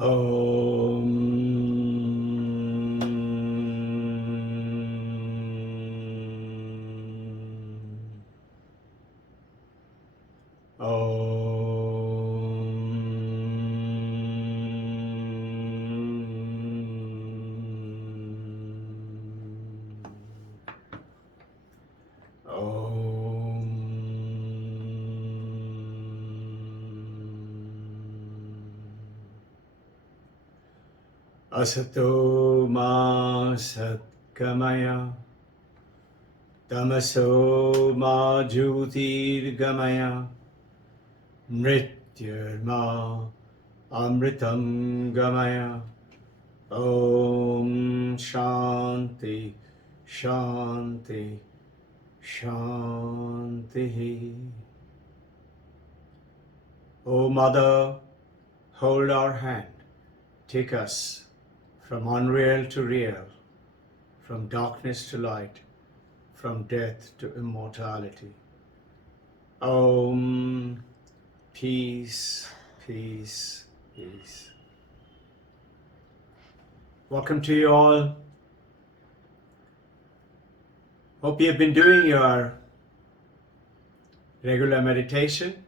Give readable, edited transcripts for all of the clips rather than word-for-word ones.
Om. Asato ma satkamaya, tamaso ma jyotirgamaya, mrityurma amritam gamaya. Om Shanti Shanti Shanti. O Mother, hold our hand, take us from unreal to real, from darkness to light, from death to immortality. Om, peace, peace, peace. Welcome to you all. Hope you have been doing your regular meditation.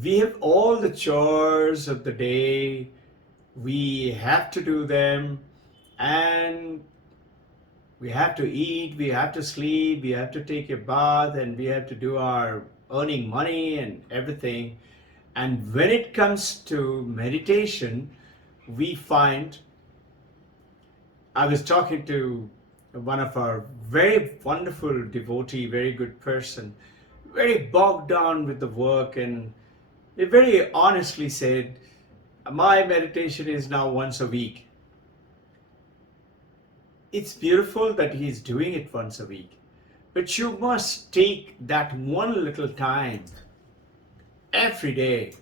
We have all the chores of the day. We have to do them, and we have to eat, we have to sleep, we have to take a bath, and we have to do our earning money and everything. And when it comes to meditation, we find, I was talking to one of our very wonderful devotee, very good person, very bogged down with the work, and he very honestly said, my meditation is now once a week. It's beautiful that he's doing it once a week, but you must take that one little time every day.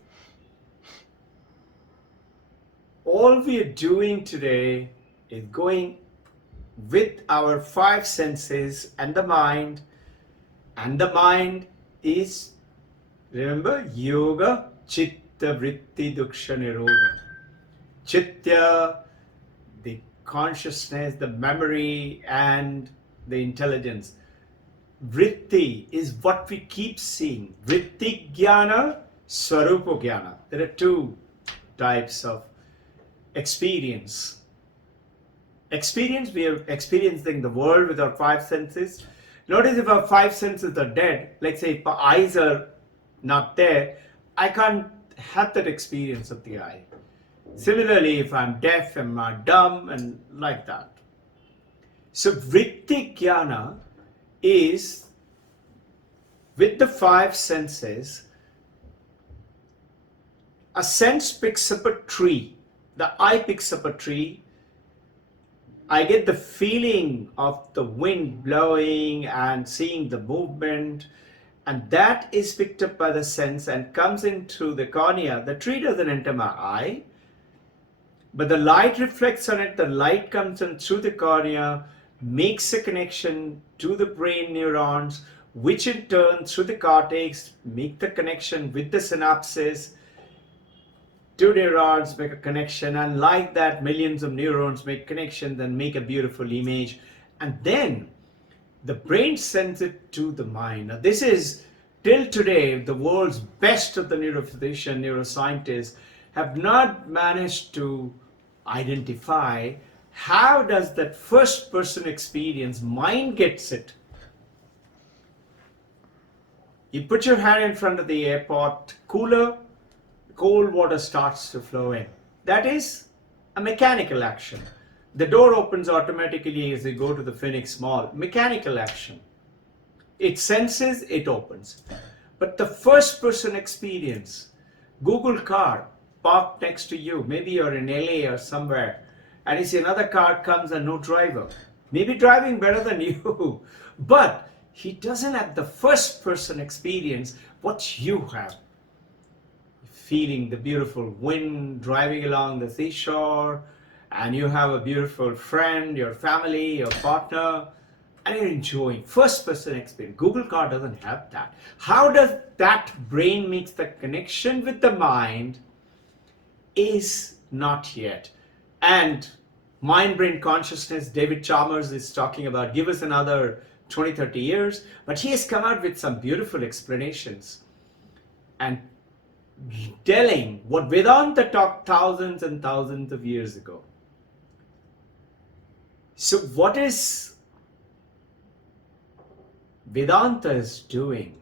All we are doing today is going with our five senses and the mind is, remember, yoga, chitta, vritti, duksha, nirodha. Chitta, the consciousness, the memory, and the intelligence. Vritti is what we keep seeing. Vritti jnana, swarupa jnana. There are two types of experience. Experience, we are experiencing the world with our five senses. Notice if our five senses are dead, like say if our eyes are not there, I can't have that experience of the eye. Similarly, if I'm deaf, I'm dumb, and like that. So vritti jnana is, with the five senses, a sense picks up a tree. The eye picks up a tree. I get the feeling of the wind blowing and seeing the movement, and that is picked up by the sense and comes in through the cornea. The tree doesn't enter my eye, but the light reflects on it. The light comes in through the cornea, makes a connection to the brain neurons, which in turn through the cortex make the connection with the synapses. Two neurons make a connection, and like that millions of neurons make connections and make a beautiful image, and then the brain sends it to the mind. Now this is, till today, the world's best of the neurophysicians, neuroscientists have not managed to identify how does that first person experience, mind gets it. You put your hand in front of the airport cooler, cold water starts to flow in. That is a mechanical action. The door opens automatically as you go to the Phoenix Mall. Mechanical action. It senses, it opens. But the first person experience, Google car parked next to you, maybe you're in LA or somewhere, and you see another car comes and no driver. Maybe driving better than you, but he doesn't have the first person experience what you have. Feeling the beautiful wind driving along the seashore, and you have a beautiful friend, your family, your partner, and you're enjoying first person experience. Google car doesn't have that. How does that brain makes the connection with the mind is not yet. And mind brain consciousness, David Chalmers is talking about, give us another 20, 30 years, but he has come out with some beautiful explanations and telling what Vedanta taught thousands and thousands of years ago. So what is Vedanta is doing?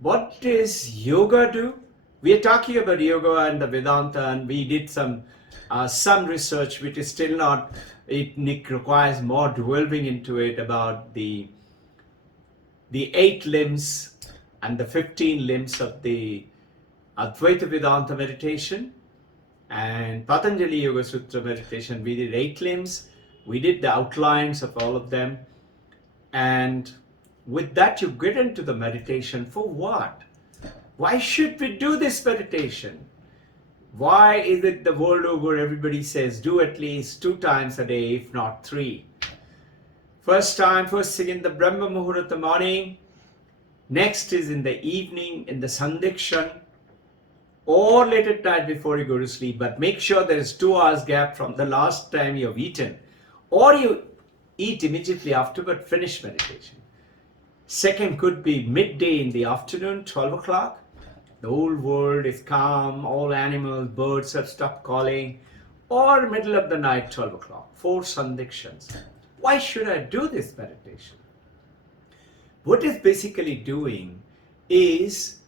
What does yoga do? We are talking about yoga and the Vedanta, and we did some research which is still not, it requires more delving into it, about the 8 limbs and the 15 limbs of the Advaita Vedanta meditation and Patanjali Yoga Sutra meditation. We did 8 limbs. We did the outlines of all of them. And with that, you get into the meditation. For what? Why should we do this meditation? Why is it the world over everybody says do at least 2 times a day, if not 3? First thing in the Brahma Muhurta morning. Next is in the evening in the Sandikshan, or late at night before you go to sleep. But make sure there is 2 hours gap from the last time you have eaten, or you eat immediately after, but finish meditation. Second could be midday in the afternoon, 12 o'clock. The whole world is calm, all animals, birds have stopped calling, or middle of the night, 12 o'clock. 4 Sandikshans. Why should I do this meditation? What it's basically doing is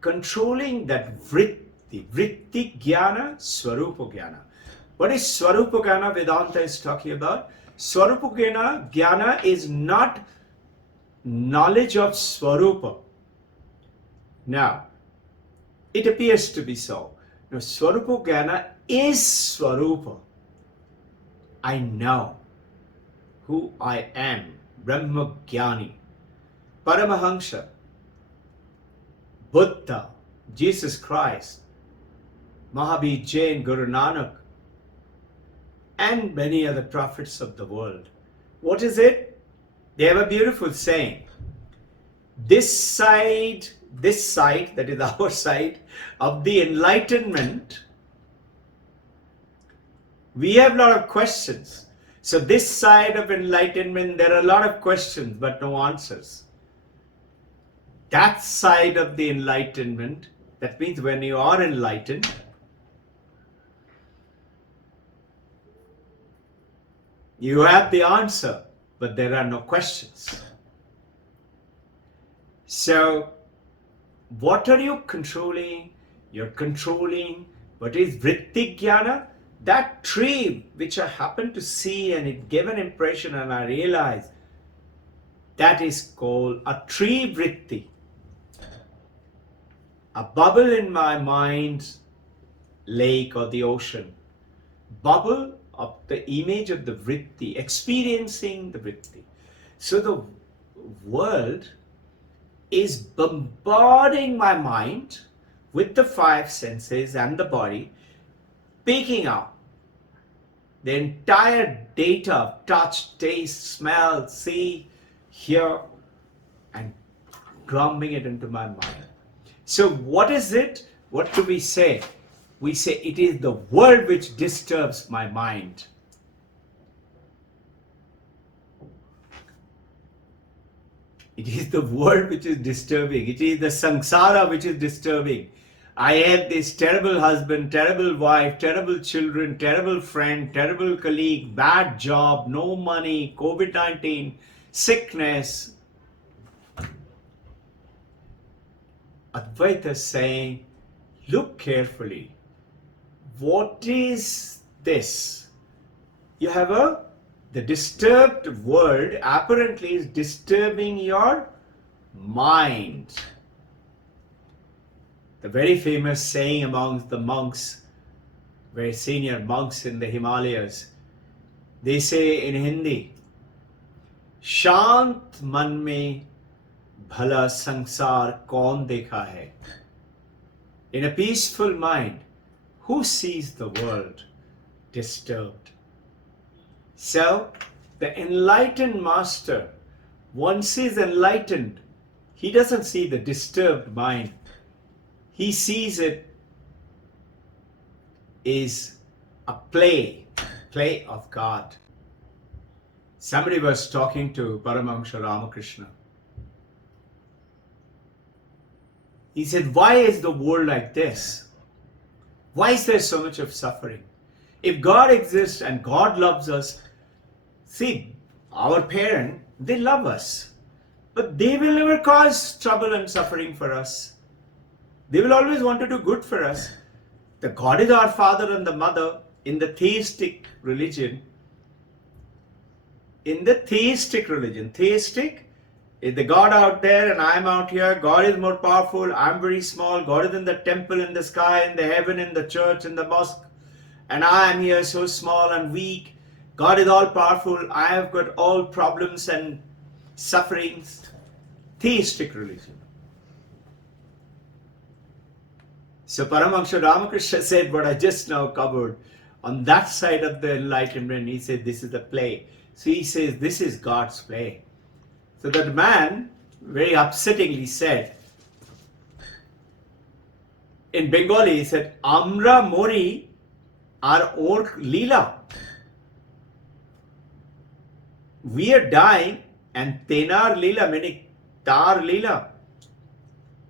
controlling that vritti jnana, swarupa jnana. What is swarupa jnana Vedanta is talking about? Swarupa jnana is not knowledge of swarupa. Now, it appears to be so. Now, swarupa jnana is swarupa. I know who I am. Brahma Jnani, Paramahansa, Buddha, Jesus Christ, Mahavir Jain, Guru Nanak, and many other prophets of the world. What is it? They have a beautiful saying. This side, that is our side of the enlightenment, we have a lot of questions. So this side of enlightenment, there are a lot of questions, but no answers. That side of the enlightenment, that means when you are enlightened, you have the answer, but there are no questions. So what are you controlling? You're controlling what is vritti jnana. That tree which I happened to see and it gave an impression and I realized that is called a tree vritti. A bubble in my mind's lake or the ocean. Bubble of the image of the vritti, experiencing the vritti. So the world is bombarding my mind with the 5 senses and the body, picking up the entire data of touch, taste, smell, see, hear, and drumming it into my mind. So what is it? What do we say? We say it is the world which disturbs my mind. It is the world which is disturbing. It is the samsara which is disturbing. I had this terrible husband, terrible wife, terrible children, terrible friend, terrible colleague, bad job, no money, COVID-19, sickness. Advaita is saying, look carefully. What is this? You have the disturbed world apparently is disturbing your mind. The very famous saying amongst the monks, very senior monks in the Himalayas, they say in Hindi, Shant man mein bhala sansar kaun dekha hai? In a peaceful mind, who sees the world disturbed? So, The enlightened master, once he's enlightened, he doesn't see the disturbed mind. He sees it is a play of God. Somebody was talking to Paramahamsa Ramakrishna. He said, why is the world like this? Why is there so much of suffering? If God exists and God loves us, see, our parent, they love us, but they will never cause trouble and suffering for us. They will always want to do good for us. The God is our father and the mother in the theistic religion. In the theistic religion, theistic is the God out there and I'm out here. God is more powerful. I'm very small. God is in the temple, in the sky, in the heaven, in the church, in the mosque. And I am here so small and weak. God is all powerful. I have got all problems and sufferings. Theistic religion. So Paramahamsa Ramakrishna said what I just now covered. On that side of the enlightenment, he said this is a play. So he says this is God's play. So that man very upsettingly said, in Bengali he said, Amra mori ar or lila. We are dying and tenar lila, meaning tar lila.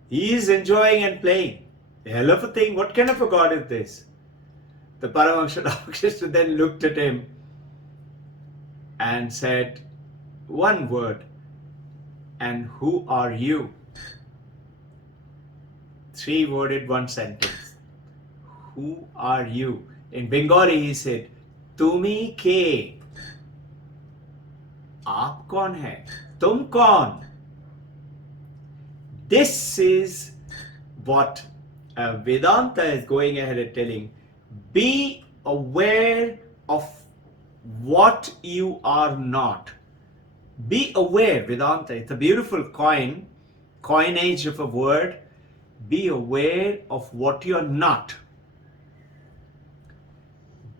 He is enjoying and playing. A hell of a thing. What kind of a God is this? The Paramahamsa Ramakrishna then looked at him and said, one word, and who are you? 3-worded, one sentence. Who are you? In Bengali he said, Tumi ke? Aap kaun hai? Tum kaun? This is what Vedanta is going ahead and telling. Be aware of what you are not. Be aware, Vedanta. It's a beautiful coinage of a word. Be aware of what you're not.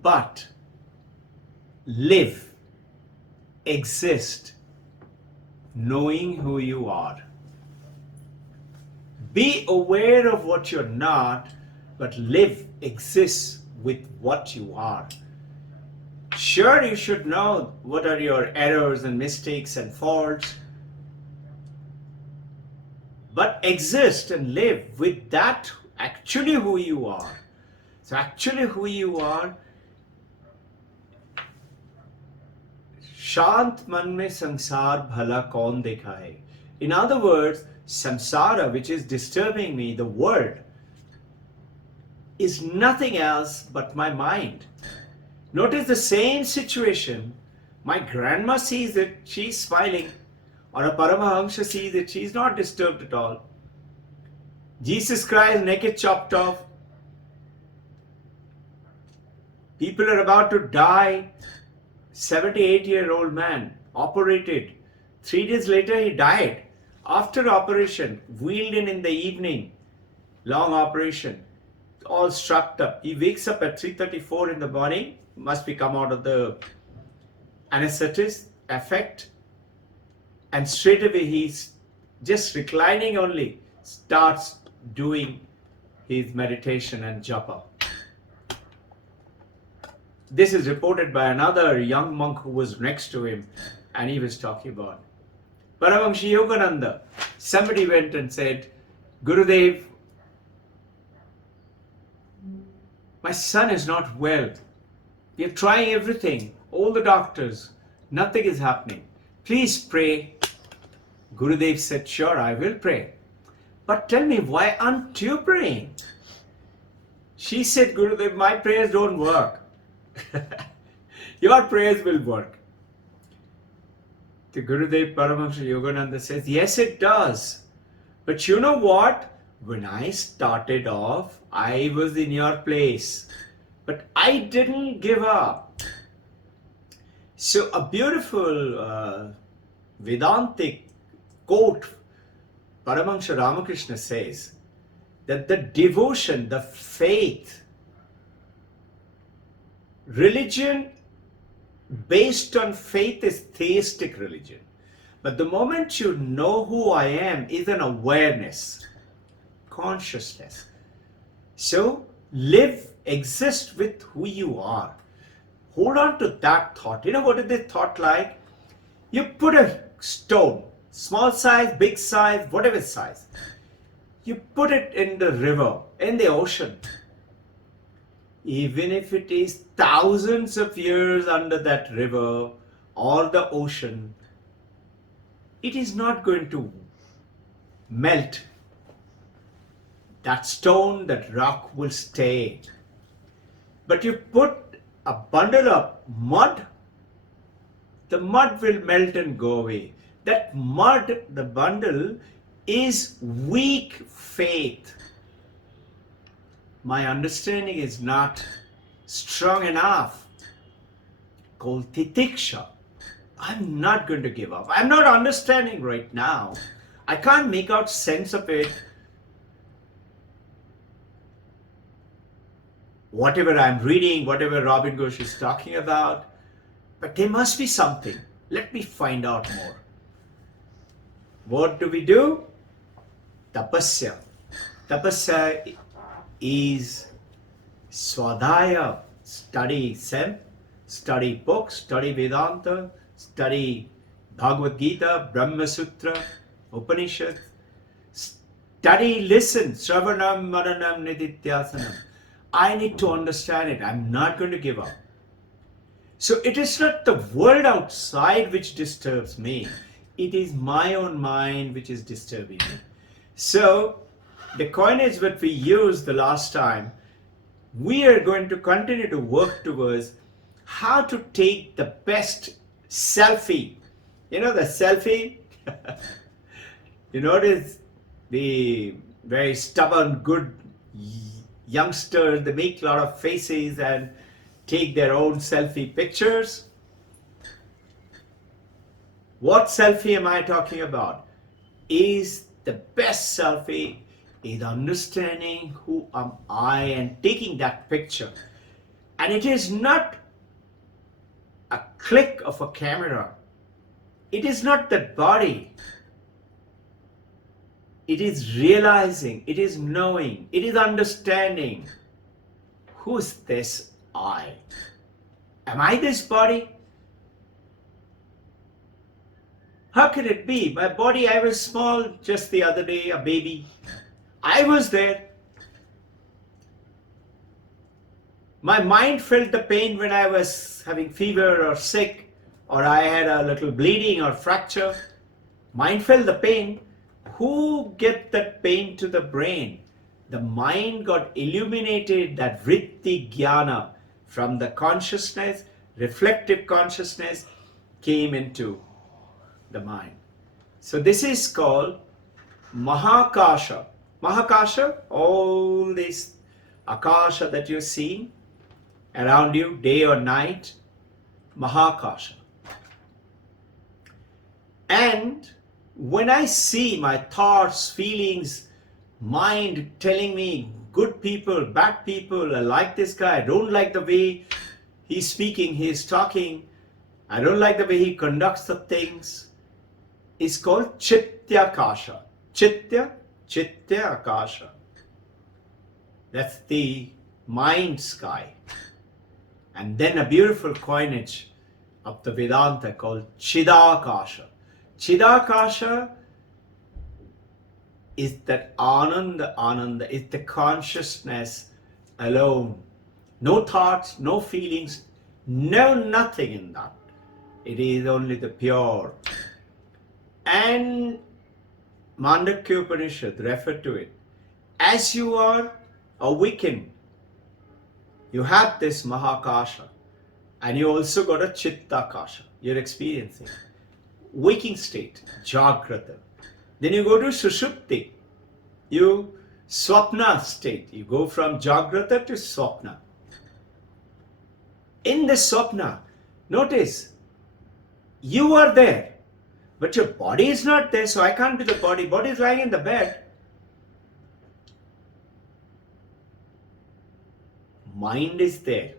But live, exist, knowing who you are. Be aware of what you're not, but live, exist with what you are. Sure, you should know what are your errors and mistakes and faults, but exist and live with that actually who you are. So actually who you are, Shant man mein sansar bhala kaun dekha hai. In other words, samsara, which is disturbing me, the world, is nothing else but my mind. Notice the same situation. My grandma sees it, she's smiling. Or a Paramahamsa sees it, she's not disturbed at all. Jesus Christ, naked, chopped off. People are about to die. 78-year-old man, operated. 3 days later, he died. After operation, wheeled in the evening. Long operation. All struck up. He wakes up at 3:34 in the morning. Must be come out of the anesthetist effect. And straight away he's just reclining only. Starts doing his meditation and japa. This is reported by another young monk who was next to him, and he was talking about Paramahamsa Yogananda. Somebody went and said, Gurudev, my son is not well. We are trying everything, all the doctors, nothing is happening. Please pray. Gurudev said, sure, I will pray. But tell me, why aren't you praying? She said, Gurudev, my prayers don't work. Your prayers will work. The Gurudev Paramahamsa Yogananda says, yes, it does. But you know what? When I started off, I was in your place. But I didn't give up. So a beautiful Vedantic quote, Paramahamsa Ramakrishna says, that the devotion, the faith, religion based on faith is theistic religion. But the moment you know who I am is an awareness, consciousness. So live, exist with who you are. Hold on to that thought. You know what is the thought like? You put a stone, small size, big size, whatever size. You put it in the river, in the ocean. Even if it is thousands of years under that river or the ocean, it is not going to melt. That stone, that rock will stay. But you put a bundle of mud, the mud will melt and go away. That mud, the bundle, is weak faith. My understanding is not strong enough. Called titiksha. I'm not going to give up. I'm not understanding right now. I can't make out sense of it. Whatever I'm reading, whatever Robbin Ghosh is talking about, but there must be something. Let me find out more. What do we do? Tapasya. Tapasya is swadhaya. Study Sem, study books, study Vedanta, study Bhagavad Gita, Brahma Sutra, Upanishads. Study, listen, Sravanam, Maranam, Nidityasanam. I need to understand it. I'm not going to give up. So it is not the world outside which disturbs me. It is my own mind which is disturbing me. So the coinage that we used the last time, we are going to continue to work towards how to take the best selfie. You know the selfie? You notice the very stubborn, good youngsters, they make a lot of faces and take their own selfie pictures. What selfie am I talking about? Is the best selfie is understanding who am I and taking that picture. And it is not a click of a camera. It is not that body. It is realizing, it is knowing, it is understanding. Who's this I? Am I this body? How can it be? My body, I was small just the other day, a baby. I was there. My mind felt the pain when I was having fever or sick, or I had a little bleeding or fracture. Mind felt the pain. Who get that pain to the brain? The mind got illuminated, that vritti jnana from the consciousness, reflective consciousness came into the mind. So this is called Mahakasha. Mahakasha, all this Akasha that you're seeing around you, day or night, Mahakasha. And when I see my thoughts, feelings, mind telling me good people, bad people, I like this guy, I don't like the way he's speaking, he's talking, I don't like the way he conducts the things, it's called Chityakasha. Chityakasha. That's the mind sky. And then a beautiful coinage of the Vedanta called Chidakasha. Chidakasha is that Ananda is the consciousness alone. No thoughts, no feelings, no nothing in that. It is only the pure. And Mandakya Upanishad referred to it. As you are awakened, you have this Mahakasha, and you also got a Chittakasha. You're experiencing waking state, Jagrata. Then you go to Sushupti, you Swapna state. You go from Jagrata to Swapna. In the Swapna, notice, you are there, but your body is not there, so I can't be the body. Body is lying in the bed. Mind is there.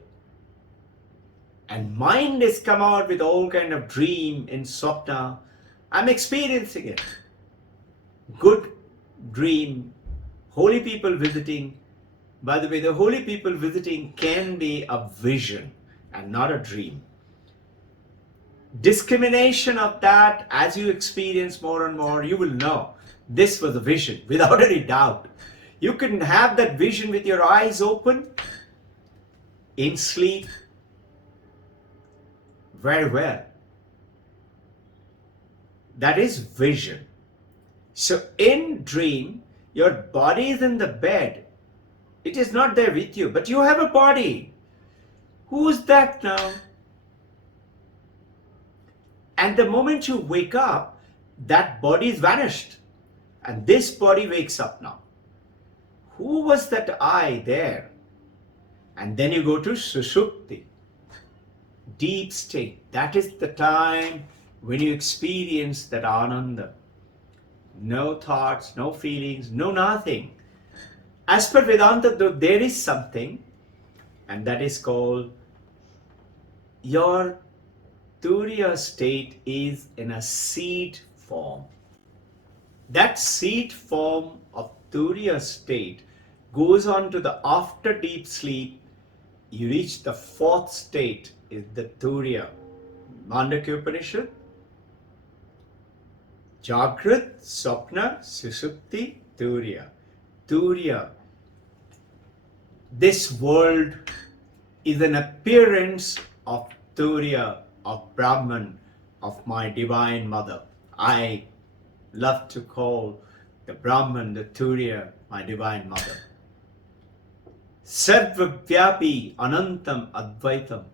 and mind has come out with all kind of dream in Swapna. I'm experiencing it. Good dream, holy people visiting. By the way, the holy people visiting can be a vision and not a dream. Discrimination of that, as you experience more and more, you will know this was a vision without any doubt. You can have that vision with your eyes open in sleep very well. That is vision. So in dream, your body is in the bed. It is not there with you, but you have a body. Who's that now? And the moment you wake up, that body is vanished. And this body wakes up now. Who was that I there? And then you go to Sushupti, deep state. That is the time when you experience that Ananda. No thoughts, no feelings, no nothing. As per Vedanta, though, there is something, and that is called your Turiya state is in a seed form. That seed form of Turiya state goes on to the after deep sleep. You reach the fourth state, is the Turiya. Mandakya Upanishad, Jagrat, Swapna, Sushupti, Turiya. Turiya. This world is an appearance of Turiya, of Brahman, of my divine mother. I love to call the Brahman, the Turiya, my divine mother. Sarvavyapi Anantam Advaitam.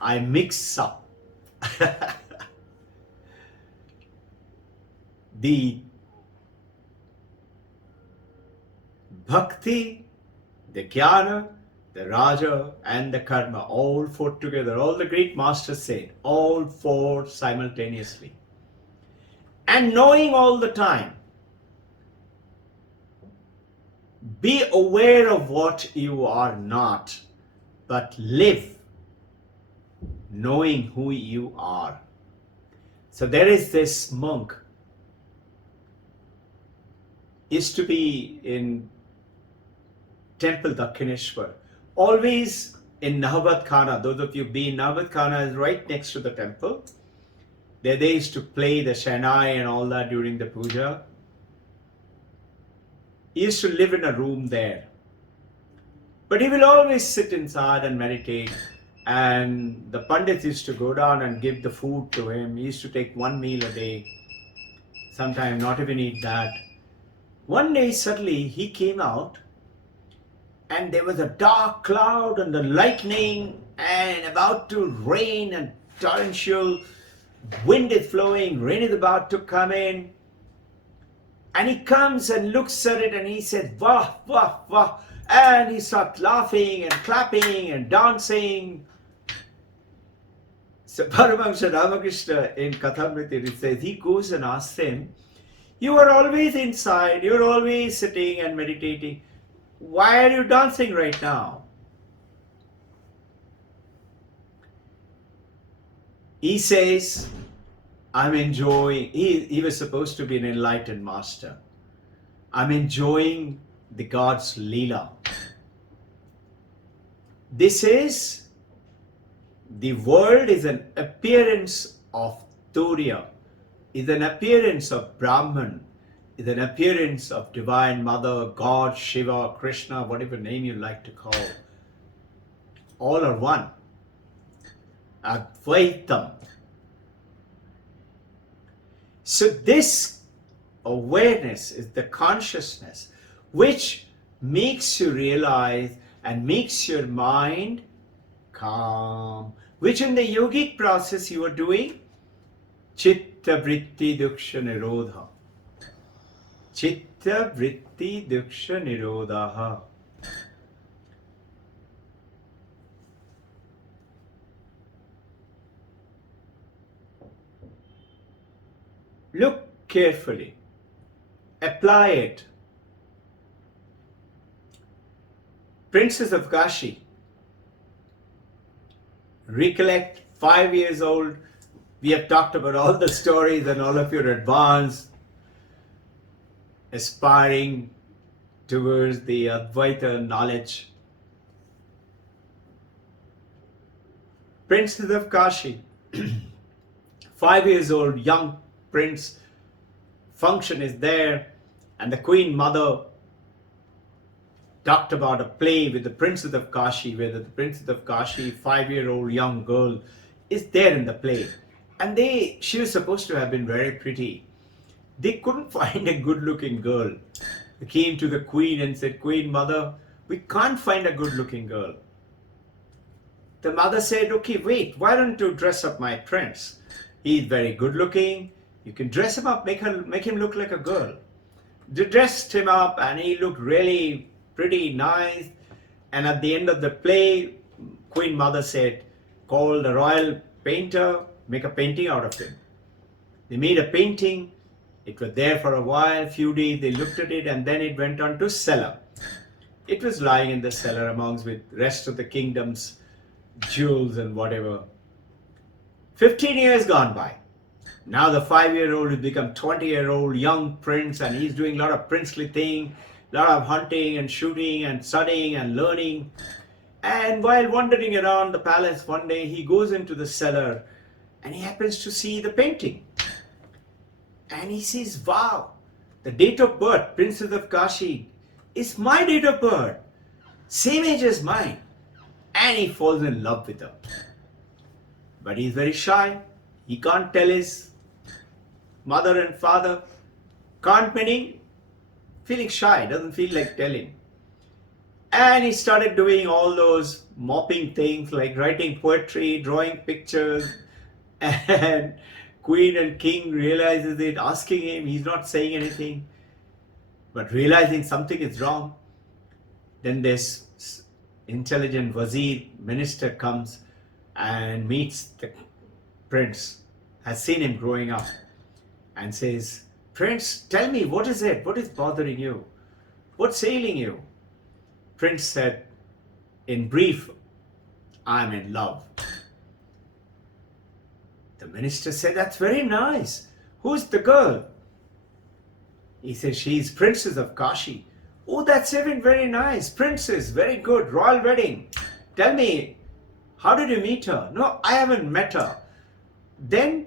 I mix up the bhakti, the jnana, the raja, and the karma, all four together. All the great masters said, all four simultaneously. And knowing all the time, be aware of what you are not, but live knowing who you are. So there is this monk, used to be in temple Dakshineshwar, always in Nahabat Khana. Those of you being, Nahabat Khana is right next to the temple. There they used to play the Shahnai and all that during the puja. He used to live in a room there. But he will always sit inside and meditate. And the Pandits used to go down and give the food to him. He used to take one meal a day. Sometimes not even eat that. One day suddenly he came out and there was a dark cloud and the lightning and about to rain and torrential wind is flowing, rain is about to come in. And he comes and looks at it and he said, "Wah, wah, wah." And he starts laughing and clapping and dancing. So Paramahamsa Ramakrishna in Kathamrita says, he goes and asks him, "You are always inside, you're always sitting and meditating. Why are you dancing right now?" He says, "I'm enjoying," he was supposed to be an enlightened master. "I'm enjoying the God's Leela." This is, the world is an appearance of Turiya, is an appearance of Brahman, is an appearance of Divine Mother, God, Shiva, Krishna, whatever name you like to call. All are one. Advaitam. So this awareness is the consciousness which makes you realize and makes your mind calm, which in the yogic process you are doing, Chitta Vritti Duksha Nirodha. Chitta Vritti Duksha Nirodha. Look carefully. Apply it. Princess of Kashi, recollect 5 years old. We have talked about all the stories and all of your advanced, aspiring towards the Advaita knowledge. Princes of Kashi, 5 years old, young prince, function is there, and the Queen Mother talked about a play with the Princess of Kashi, where the Princess of Kashi, 5-year-old young girl, is there in the play. And she was supposed to have been very pretty. They couldn't find a good-looking girl. They came to the Queen and said, Queen Mother, we can't find a good-looking girl. The mother said, okay, wait, why don't you dress up my prince? He's very good-looking. You can dress him up, make him look like a girl. They dressed him up and he looked really pretty nice. And at the end of the play, Queen Mother said, call the royal painter, make a painting out of him. They made a painting. It was there for a while, few days, they looked at it, and then it went on to cellar. It was lying in the cellar amongst with rest of the kingdom's jewels and whatever. 15 years gone by. Now the 5-year-old has become 20-year-old young prince, and he's doing a lot of princely thing, a lot of hunting and shooting and studying and learning. And while wandering around the palace one day, he goes into the cellar and he happens to see the painting. And he says, wow, the date of birth, Princess of Kashi, is my date of birth. Same age as mine. And he falls in love with her. But he's very shy. He can't tell his mother and father. Can't meaning feeling shy, doesn't feel like telling. And he started doing all those mopping things like writing poetry, drawing pictures. And Queen and King realizes it, asking him, he's not saying anything. But realizing something is wrong. Then this intelligent wazir, minister, comes and meets the prince, has seen him growing up, and says, Prince, tell me, what is it? What is bothering you? What's ailing you? Prince said, in brief, I'm in love. The minister said, that's very nice. Who's the girl? He said, she's Princess of Kashi. Oh, that's even very nice. Princess, very good. Royal wedding. Tell me, how did you meet her? No, I haven't met her. Then,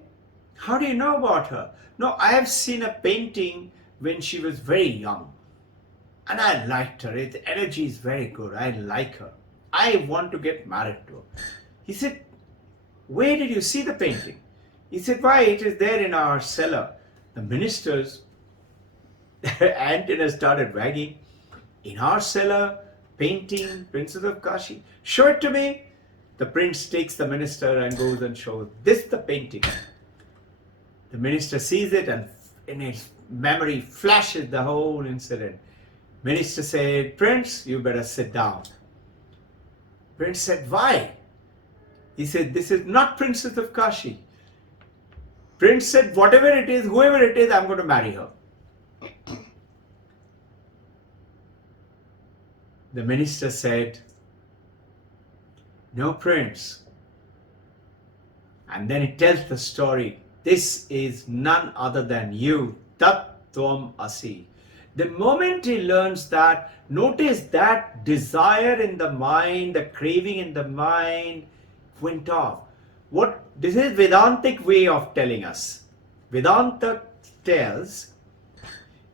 how do you know about her? No, I have seen a painting when she was very young. And I liked her. Its energy is very good. I like her. I want to get married to her. He said, where did you see the painting? He said, why, it is there in our cellar. The minister's antenna started wagging. In our cellar, painting, Princess of Kashi. Show it to me. The prince takes the minister and goes and shows, this the painting. The minister sees it and in his memory flashes the whole incident. Minister said, Prince, you better sit down. Prince said, why? He said, this is not Princess of Kashi. Prince said, whatever it is, whoever it is, I'm going to marry her. The minister said, no, Prince. And then it tells the story. This is none other than you, Tat Tvam Asi. The moment he learns that, notice that desire in the mind, the craving in the mind went off. This is Vedantic way of telling us. Vedanta tells,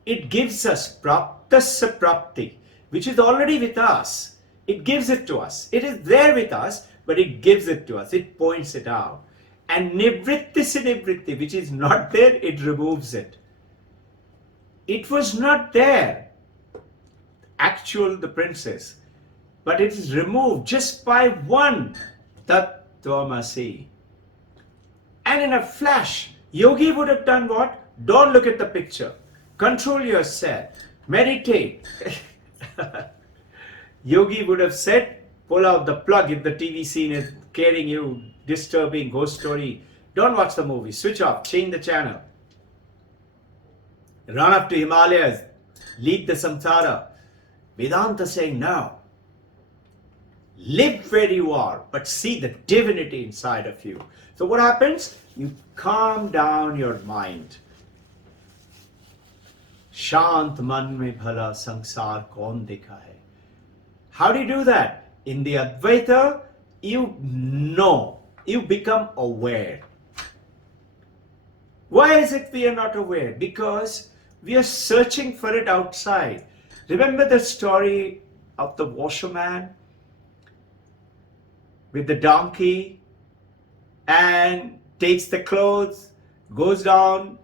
it gives us praptasya prapti, which is already with us. It gives it to us. It is there with us, but it gives it to us. It points it out. And nivritti nivritti, which is not there, it removes it. It was not there, the princess, but it is removed just by one Tat Tvam Asi. And in a flash, yogi would have done what? Don't look at the picture. Control yourself. Meditate. Yogi would have said, pull out the plug if the TV scene is scaring you, disturbing, ghost story. Don't watch the movie. Switch off. Change the channel. Run up to Himalayas. Leave the samsara. Vedanta saying no. Live where you are, but see the divinity inside of you. So what happens? You calm down your mind. Shant man mein bhala sansar kaun dekha hai. How do you do that? In the Advaita, you know, you become aware. Why is it we are not aware? Because we are searching for it outside. Remember the story of the washerman with the donkey and takes the clothes, goes down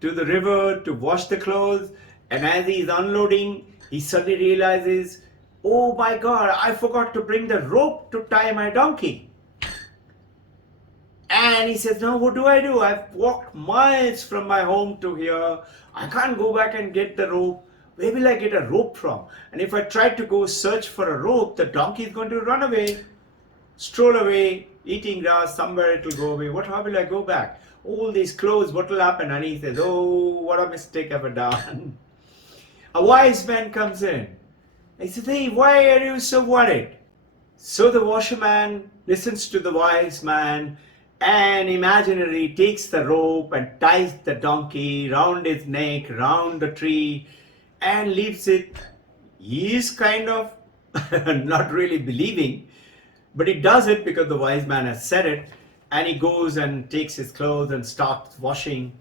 to the river to wash the clothes, and as he's unloading, he suddenly realizes, oh my God, I forgot to bring the rope to tie my donkey. And he says, now what do? I've walked miles from my home to here. I can't go back and get the rope. Where will I get a rope from? And if I try to go search for a rope, the donkey is going to run away, stroll away, eating grass, somewhere it will go away. How will I go back? All these clothes, what will happen? And he says, oh, what a mistake I've done. A wise man comes in. He says, hey, why are you so worried? So the washerman listens to the wise man and imaginarily takes the rope and ties the donkey round his neck, round the tree, and leaves it. He is kind of not really believing, but he does it because the wise man has said it, and he goes and takes his clothes and starts washing.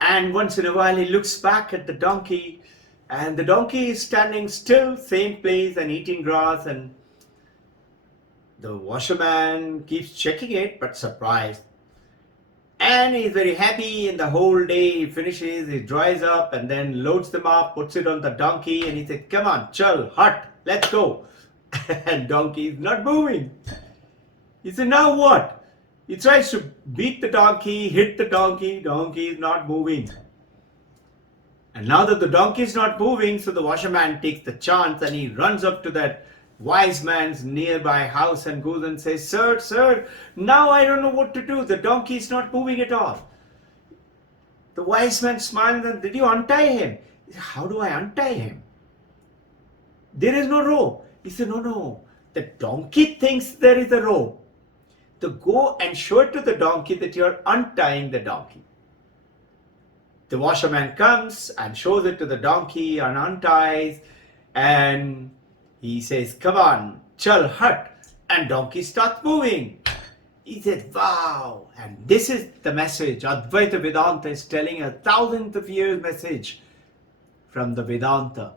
And once in a while he looks back at the donkey, and the donkey is standing still, same place, and eating grass, and the washerman keeps checking it, but surprised. And he's very happy, and the whole day he finishes, he dries up, and then loads them up, puts it on the donkey, and he said, come on, chal, hut, let's go. And donkey is not moving. He said, now what? He tries to beat the donkey, hit the donkey is not moving. And now that the donkey is not moving, so the washerman takes the chance and he runs up to that wise man's nearby house and goes and says, sir, now I don't know what to do. The donkey is not moving at all. The wise man smiled and, did you untie him? He said, how do I untie him? There is no rope. He said, no. The donkey thinks there is a rope. To go and show it to the donkey that you are untying the donkey. The washerman comes and shows it to the donkey and unties, and he says, come on, chal hut, and donkey starts moving. He said, wow, and this is the message. Advaita Vedanta is telling a thousandth of years message from the Vedanta.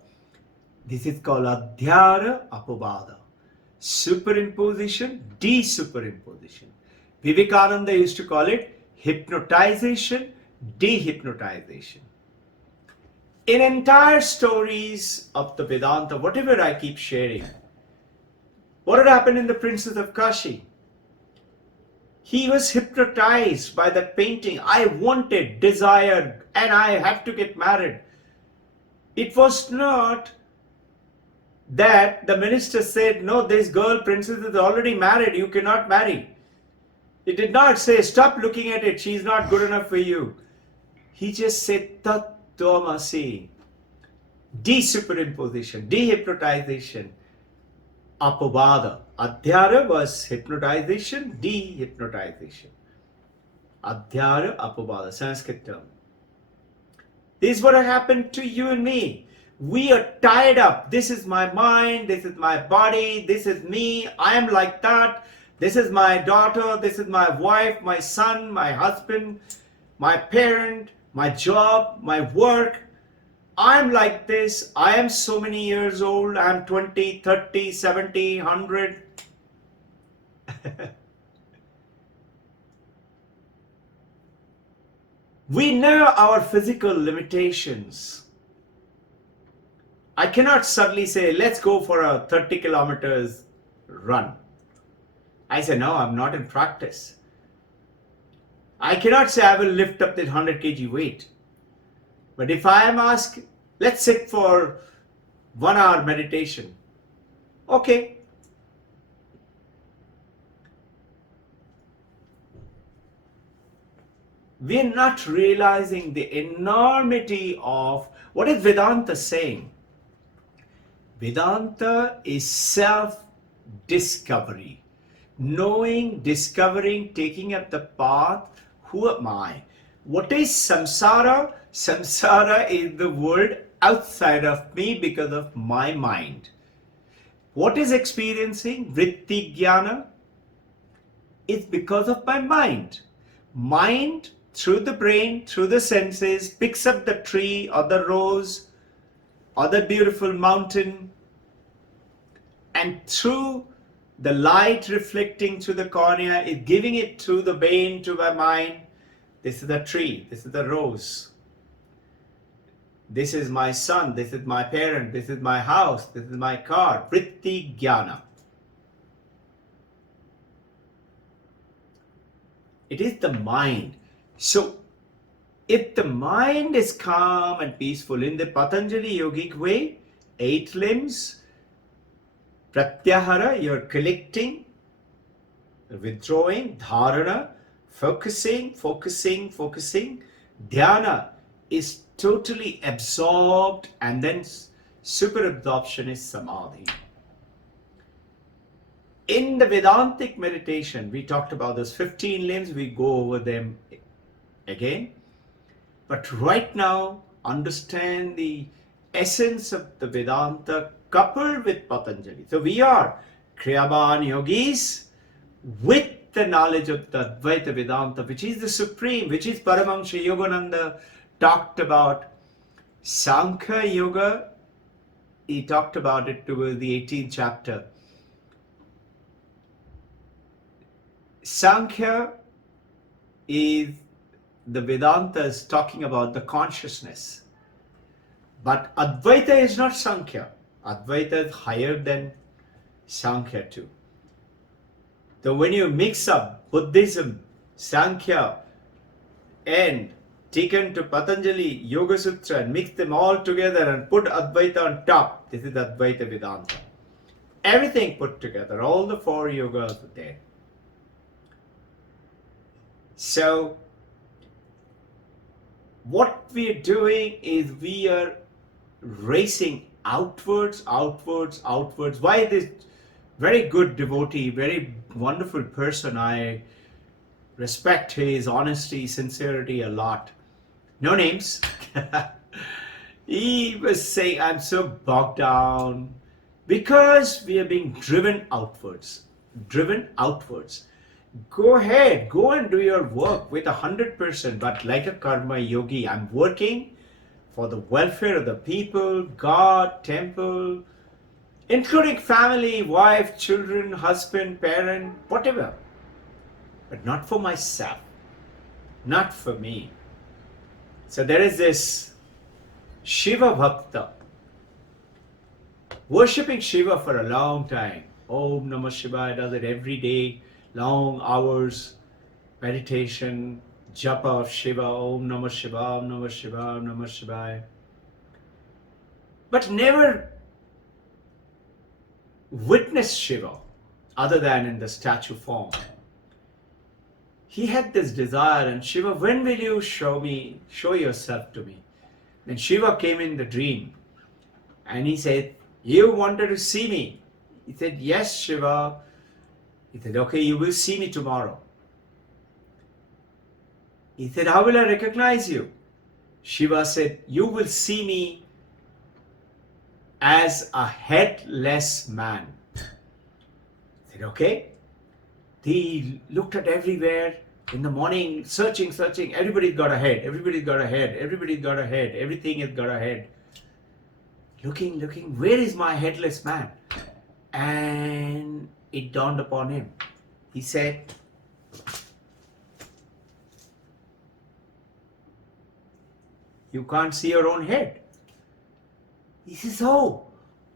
This is called Adhyara Apavada. Superimposition, desuperimposition. Vivekananda used to call it hypnotization, dehypnotization. In entire stories of the Vedanta, whatever I keep sharing, what had happened in the Princess of Kashi? He was hypnotized by that painting. I wanted, desired, and I have to get married. It was not that the minister said, no, this girl, princess, is already married, you cannot marry. It did not say, stop looking at it, she is not good enough for you. He just said, Tat Tvamasi. Desuperimposition, dehypnotization, apavada. Adhyara was hypnotization, dehypnotization. Adhyara apavada, Sanskrit term. This is what happened to you and me. We are tied up. This is my mind, this is my body, this is me, I am like that. This is my daughter, this is my wife, my son, my husband, my parent, my job, my work. I'm like this. I am so many years old. I'm 20, 30, 70, 100. We know our physical limitations. I cannot suddenly say, let's go for a 30 kilometers run. I say, no, I'm not in practice. I cannot say I will lift up that 100 kg weight. But if I am asked, let's sit for 1 hour meditation. Okay. We are not realizing the enormity of what is Vedanta saying. Vedanta is self-discovery. Knowing, discovering, taking up the path. Who am I? What is samsara? Samsara is the world outside of me because of my mind. What is experiencing? Vritti jnana is because of my mind. Mind, through the brain, through the senses, picks up the tree or the rose or the beautiful mountain, and through the light reflecting through the cornea is giving it through the brain to my mind. This is the tree, this is the rose, this is my son, this is my parent, this is my house, this is my car. Vritti jnana. It is the mind. So if the mind is calm and peaceful in the Patanjali yogic way, 8 limbs, pratyahara, you're collecting, withdrawing, dharana, focusing, dhyana is totally absorbed, and then super absorption is samadhi. In the Vedantic meditation, we talked about those 15 limbs, we go over them again. But right now, understand the essence of the Vedanta coupled with Patanjali. So we are Kriyaban yogis with the knowledge of the Advaita Vedanta, which is the supreme, which is Paramahansa Yogananda talked about. Sankhya Yoga, he talked about it towards the 18th chapter. Sankhya is the Vedantas talking about the consciousness. But Advaita is not Sankhya. Advaita is higher than Sankhya too. So when you mix up Buddhism, Sankhya, and taken to Patanjali Yoga Sutra and mix them all together and put Advaita on top, this is Advaita Vedanta. Everything put together, all the 4 yogas are there. So what we are doing is we are racing outwards. Why this very good devotee, very wonderful person, I respect his honesty, sincerity a lot. No names. He was saying, I'm so bogged down because we are being driven outwards. Go ahead, go and do your work with 100%, but like a karma yogi, I'm working for the welfare of the people, God, temple, including family, wife, children, husband, parent, whatever, but not for myself, not for me. So there is this Shiva Bhakta, worshipping Shiva for a long time. Om Namah Shivaya, does it every day. Long hours, meditation, japa of Shiva, Om Namah Shivaya, Om Namah Shivaya, Om Namah Shivaya. But never witnessed Shiva other than in the statue form. He had this desire, and Shiva, when will you show yourself to me? Then Shiva came in the dream and he said, you wanted to see me? He said, yes, Shiva. He said, okay, you will see me tomorrow. He said, how will I recognize you? Shiva said, you will see me as a headless man. He said, okay. He looked at everywhere in the morning, searching. Everybody's got a head. Everything has got a head. Looking, where is my headless man? And it dawned upon him. He said, you can't see your own head. He says, oh,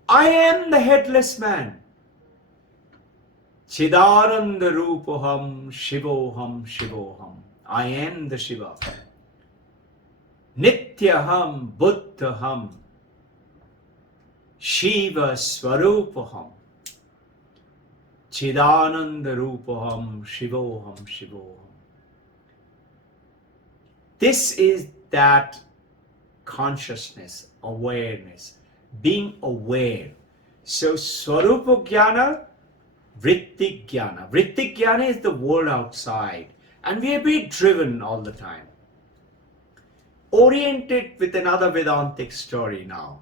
I am the headless man. Chidananda Rupaham Shivoham. I am the Shiva. Nityaham Buddhaham Shiva Swarupaham. Chidananda Rupaham Shivoham. This is that consciousness, awareness, being aware. So Swarupa Jnana, Vritti Jnana. Vritti Jnana is the world outside, and we are being driven all the time. Oriented with another Vedantic story now.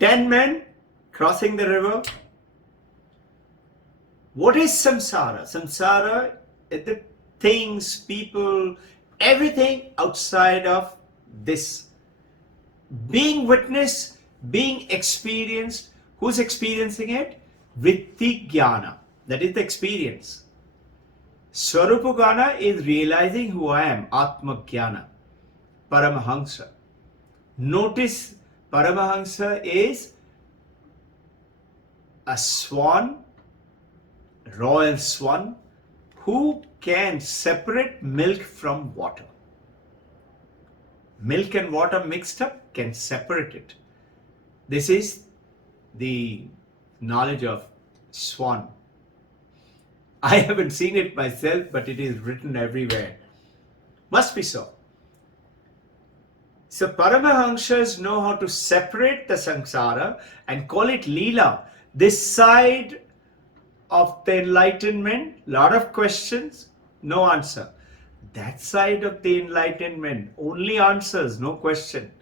10 men crossing the river. What is samsara? Samsara is the things, people, everything outside of this. Being witnessed, being experienced. Who's experiencing it? Vritti Jnana. That is the experience. Swarupa Jnana is realizing who I am. Atma Jnana. Paramahansa. Notice Paramahansa is a swan, royal swan, who can separate milk from water. Milk and water mixed up can separate it. This is the knowledge of swan. I haven't seen it myself, but it is written everywhere. Must be so. So Paramahamsas know how to separate the samsara and call it Leela. This side of the enlightenment, lot of questions, no answer. That side of the enlightenment, only answers, no question.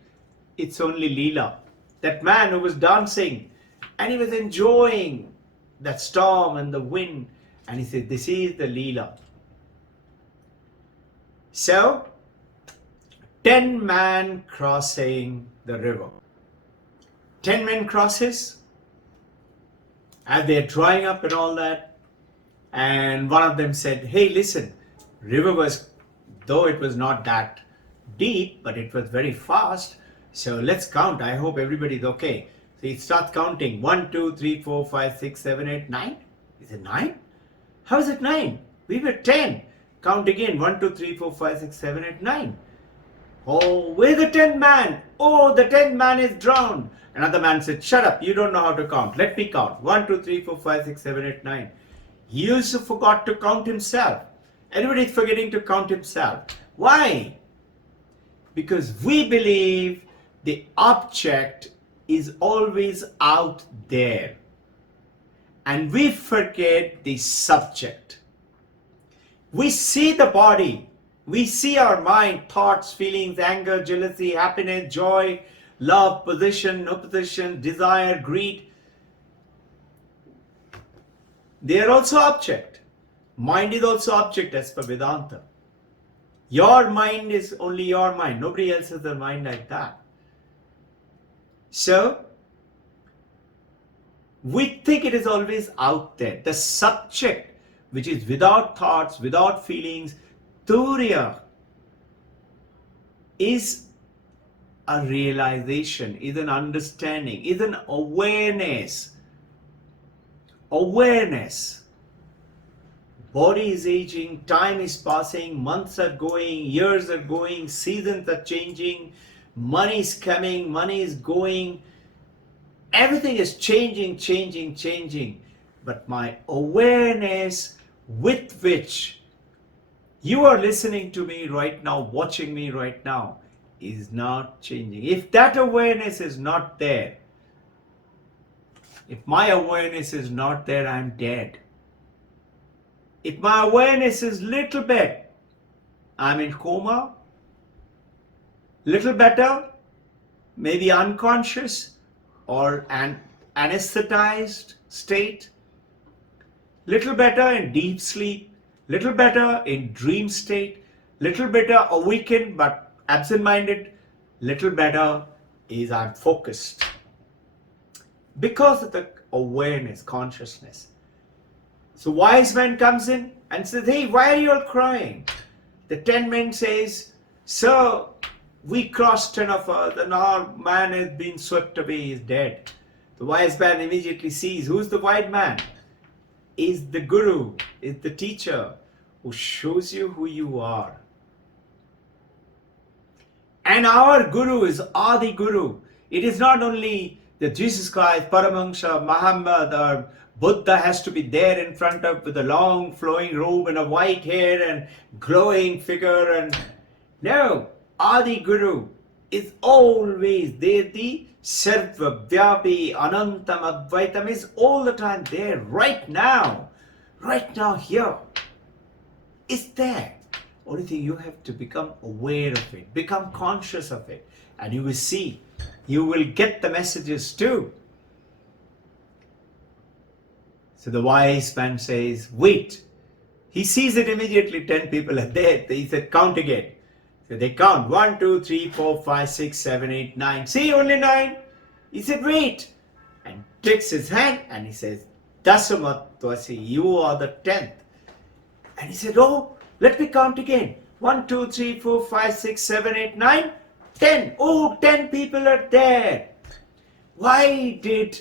It's only Leela. That man who was dancing and he was enjoying that storm and the wind, and he said, this is the Leela. So, 10 men crossing the river. 10 men crosses, as they're drying up and all that, and one of them said, hey, listen, river was, though it was not that deep, but it was very fast, so let's count. I hope everybody's okay. So he starts counting. 1, 2, 3, 4, 5, 6, 7, 8, 9. Is it 9? How is it 9? We were 10. Count again. 1, 2, 3, 4, 5, 6, 7, 8, 9. Oh, where's the 10th man? Oh, the 10th man is drowned. Another man said, shut up, you don't know how to count. Let me count. 1, 2, 3, 4, 5, 6, 7, 8, 9. He also forgot to count himself. Everybody is forgetting to count himself. Why? Because we believe the object is always out there. And we forget the subject. We see the body. We see our mind, thoughts, feelings, anger, jealousy, happiness, joy, love, position, opposition, desire, greed. They are also object. Mind is also object as per Vedanta. Your mind is only your mind. Nobody else has a mind like that. So, we think it is always out there. The subject, which is without thoughts, without feelings, Turiya, is a realization, is an understanding, is an awareness. Awareness. Body is aging, time is passing, months are going, years are going, seasons are changing, money is coming, money is going. Everything is changing. But my awareness with which you are listening to me right now, watching me right now, is not changing. If that awareness is not there, if my awareness is not there, I'm dead. If my awareness is little bit, I'm in coma, little better, maybe unconscious or an anesthetized state, little better in deep sleep, little better in dream state, little better awakened but absent-minded, little better is I'm focused. Because of the awareness, consciousness. So wise man comes in and says, hey, why are you all crying? The 10 men says, sir, we crossed 10 of us and our man has been swept away, he is dead. The wise man immediately sees, who's the wise man? Is the guru, is the teacher who shows you who you are. And our guru is Adi Guru. It is not only that Jesus Christ, Paramahansa, Muhammad or Buddha has to be there in front of with a long flowing robe and a white hair and glowing figure. And no, Adi Guru is always there. The Sarva Vyapi Anantam Advaitam is all the time there, right now here. It's there. Only thing, you have to become aware of it, become conscious of it, and you will see, you will get the messages too. So the wise man says, wait. He sees it immediately, 10 people are there. He said, count again. So they count, 1, 2, 3, 4, 5, 6, 7, 8, 9. See, only 9. He said, wait. And takes his hand and he says, Dasamatvasi, you are the 10th. And he said, oh, let me count again. 1, 2, 3, 4, 5, 6, 7, 8, 9, 10. Oh, 10 people are there. Why did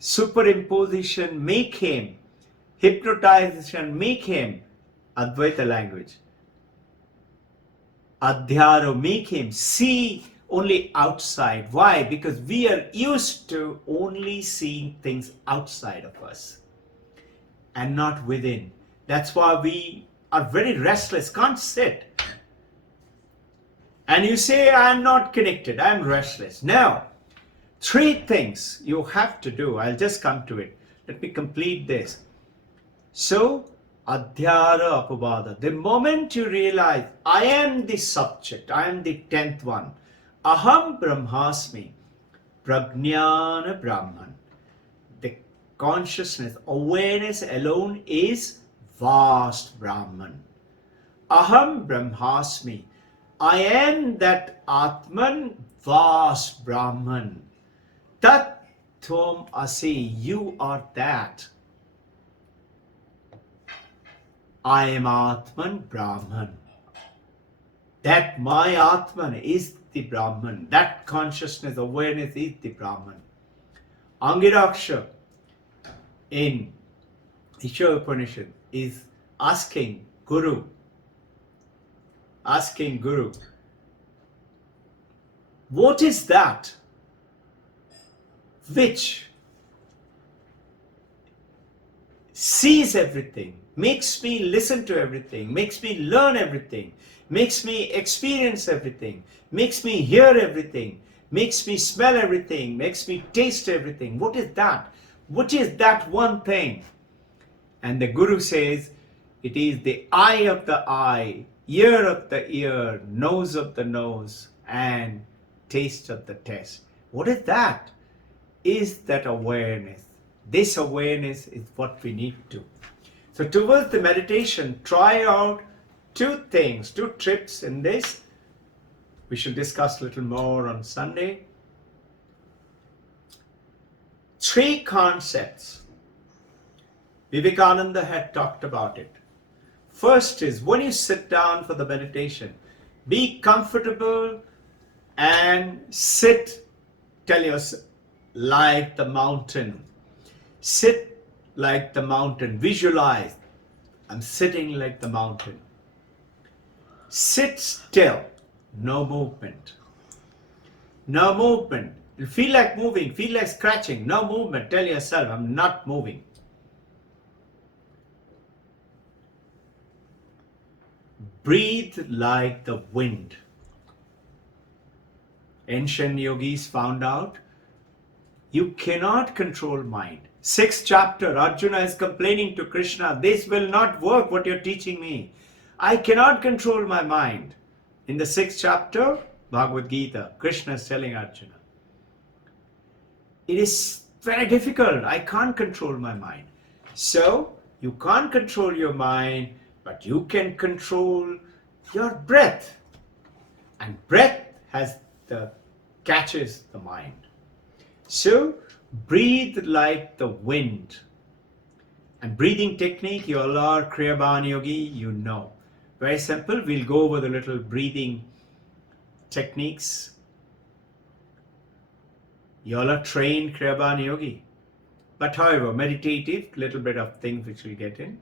superimposition make him, hypnotization make him Advaita language? Adhyaro make him see only outside. Why? Because we are used to only seeing things outside of us and not within. That's why we are very restless, can't sit. And you say, I'm not connected, I'm restless. Now, 3 things you have to do. I'll just come to it. Let me complete this. So, Adhyara Apavada. The moment you realize, I am the subject, I am the 10th one. Aham Brahmasmi, Prajnana Brahman. The consciousness, awareness alone is vast Brahman. Aham Brahmasmi. I am that Atman, vast Brahman. Tat Tvam Asi. You are that. I am Atman Brahman. That my Atman is the Brahman. That consciousness, awareness is the Brahman. Angiraksha in Isha Upanishad is asking Guru, what is that which sees everything, makes me listen to everything, makes me learn everything, makes me experience everything, makes me hear everything, makes me smell everything, makes me taste everything. What is that? What is that one thing? And the Guru says, it is the eye of the eye, ear of the ear, nose of the nose, and taste of the taste. What is that? Is that awareness. This awareness is what we need to. So towards the meditation, try out 2 things, 2 trips in this. We shall discuss a little more on Sunday. 3 concepts. Vivekananda had talked about it. First is, when you sit down for the meditation, be comfortable and sit, tell yourself, like the mountain. Sit like the mountain. Visualize, I'm sitting like the mountain. Sit still, no movement. No movement. You feel like moving, feel like scratching, no movement. Tell yourself, I'm not moving. Breathe like the wind. Ancient yogis found out you cannot control mind. 6th chapter, Arjuna is complaining to Krishna, this will not work what you're teaching me. I cannot control my mind. In the 6th chapter, Bhagavad Gita, Krishna is telling Arjuna, it is very difficult. I can't control my mind. So, you can't control your mind, but you can control your breath. And breath catches the mind. So, breathe like the wind. And breathing technique, you all are Kriyaban Yogi, you know. Very simple. We'll go over the little breathing techniques. You all are trained Kriyaban Yogi. But however, meditative, little bit of things which we'll get in.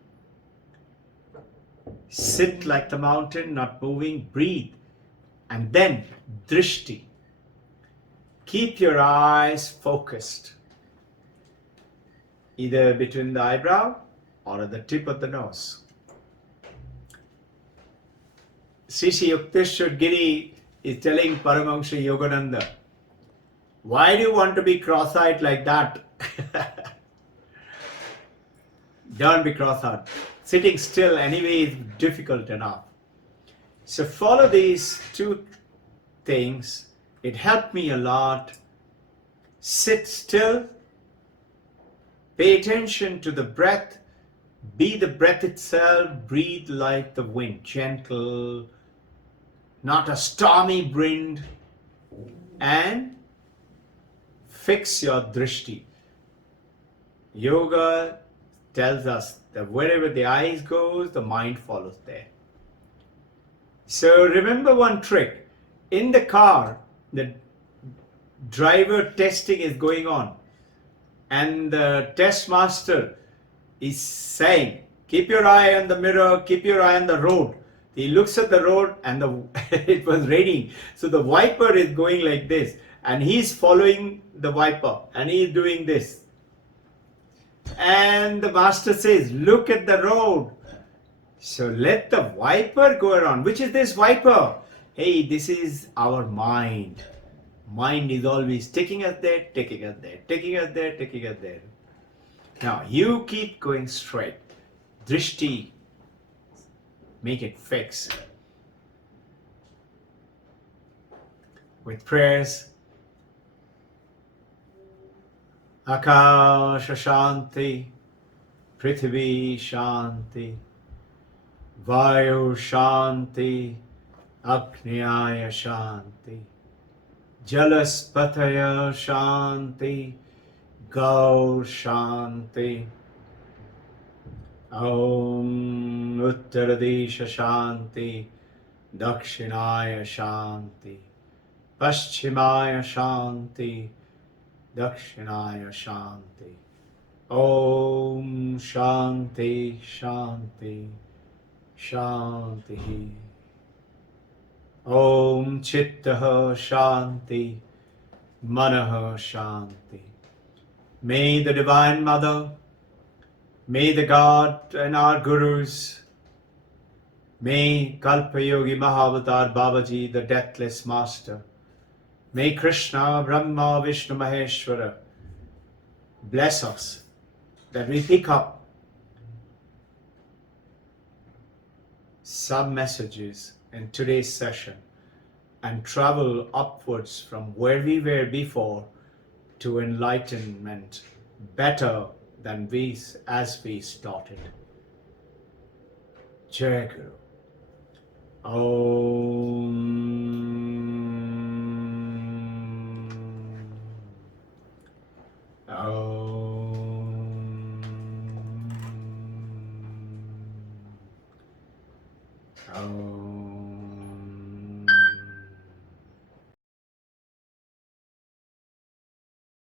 Sit like the mountain, not moving, breathe. And then, drishti. Keep your eyes focused. Either between the eyebrow or at the tip of the nose. Sri Yukteswar Giri is telling Paramahansa Yogananda, why do you want to be cross-eyed like that? Don't be cross-eyed. Sitting still anyway is difficult enough. So follow these two things. It helped me a lot. Sit still. Pay attention to the breath. Be the breath itself. Breathe like the wind. Gentle. Not a stormy wind. And fix your drishti. Yoga tells us that wherever the eyes goes, the mind follows there. So remember one trick. In the car, the driver testing is going on, and the test master is saying, keep your eye on the mirror, keep your eye on the road. He looks at the road and it was raining, so the wiper is going like this, and he's following the wiper and he's doing this. And the master says, look at the road. So let the wiper go around. Which is this wiper? Hey, this is our mind. Mind is always taking us there, taking us there, taking us there, taking us there. Now you keep going straight. Drishti, make it fix. With prayers. Akasha Shanti, Prithvi Shanti, Vayu Shanti, Agnyaya Shanti, Jalaspataya Shanti, Gaur Shanti, Om Uttaradesha Shanti, Dakshinaya Shanti, Paschimaya Shanti, Dakshinaya Shanti. Om Shanti Shanti Shanti. Om Chittaha Shanti Manaha Shanti. May the Divine Mother, may the God and our Gurus, may Kalpa Yogi Mahavatar Babaji, the Deathless Master, may Krishna, Brahma, Vishnu, Maheshwara bless us that we pick up some messages in today's session and travel upwards from where we were before to enlightenment better than as we started. Jai Guru. Om. Om. Om.